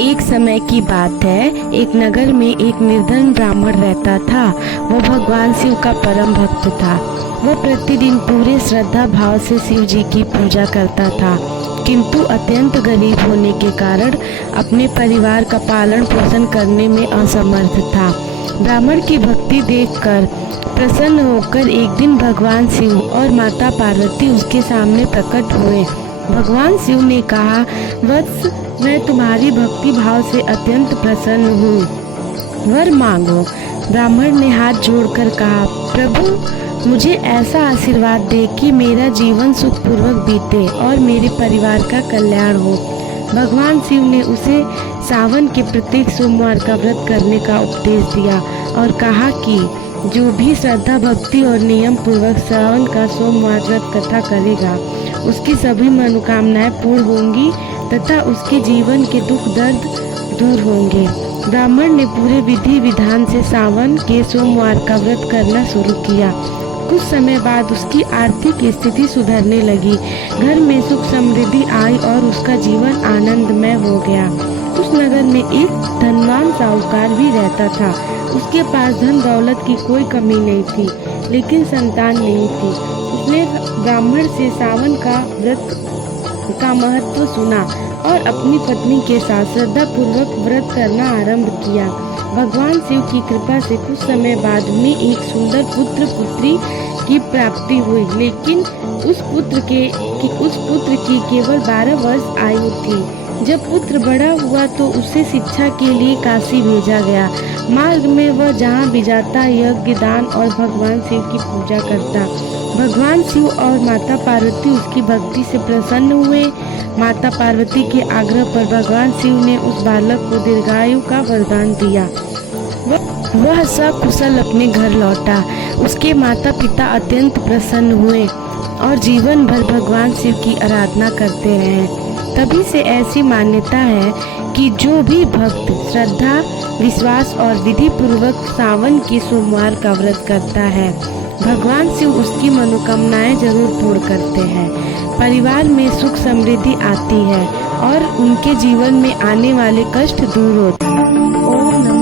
एक समय की बात है, एक नगर में एक निर्धन ब्राह्मण रहता था। वो भगवान शिव का परम भक्त था। वो प्रतिदिन पूरे श्रद्धा भाव से शिव जी की पूजा करता था, किंतु अत्यंत गरीब होने के कारण अपने परिवार का पालन पोषण करने में असमर्थ था। ब्राह्मण की भक्ति देखकर प्रसन्न होकर एक दिन भगवान शिव और माता पार्वती उसके सामने प्रकट हुए। भगवान शिव ने कहा, वत्स, मैं तुम्हारी भक्ति भाव से अत्यंत प्रसन्न हूँ, वर मांगो। ब्राह्मण ने हाथ जोड़कर कहा, प्रभु, मुझे ऐसा आशीर्वाद दे कि मेरा जीवन सुखपूर्वक बीते और मेरे परिवार का कल्याण हो। भगवान शिव ने उसे सावन के प्रत्येक सोमवार का व्रत करने का उपदेश दिया और कहा कि जो भी श्रद्धा भक्ति और नियम पूर्वक सावन का सोमवार व्रत कथा करेगा, उसकी सभी मनोकामनाएं पूर्ण होंगी तथा उसके जीवन के दुख दर्द दूर होंगे। ब्राह्मण ने पूरे विधि विधान से सावन के सोमवार का व्रत करना शुरू किया। कुछ समय बाद उसकी आर्थिक स्थिति सुधरने लगी। घर में सुख समृद्धि आई और उसका जीवन आनंदमय हो गया। उस नगर में एक धनवान साहूकार भी रहता था। उसके पास धन दौलत की कोई कमी नहीं थी, लेकिन संतान नहीं थी। उसने ब्राह्मण से सावन का व्रत का महत्व सुना और अपनी पत्नी के साथ श्रद्धा पूर्वक व्रत करना आरंभ किया। भगवान शिव की कृपा से कुछ समय बाद उन्हें एक सुंदर पुत्र पुत्री की प्राप्ति हुई, लेकिन उस पुत्र की केवल 12 वर्ष आयु थी। जब पुत्र बड़ा हुआ तो उसे शिक्षा के लिए काशी भेजा गया। मार्ग में वह जहाँ भी जाता यज्ञ दान और भगवान शिव की पूजा करता। भगवान शिव और माता पार्वती उसकी भक्ति से प्रसन्न हुए। माता पार्वती के आग्रह पर भगवान शिव ने उस बालक को दीर्घायु का वरदान दिया। वह सकुशल अपने घर लौटा। उसके माता पिता अत्यंत प्रसन्न हुए और जीवन भर भगवान शिव की आराधना करते रहे। तभी से ऐसी मान्यता है कि जो भी भक्त श्रद्धा, विश्वास और विधि पूर्वक सावन के सोमवार का व्रत करता है, भगवान शिव उसकी मनोकामनाएं जरूर पूर्ण करते हैं। परिवार में सुख समृद्धि आती है और उनके जीवन में आने वाले कष्ट दूर होते हैं। ओम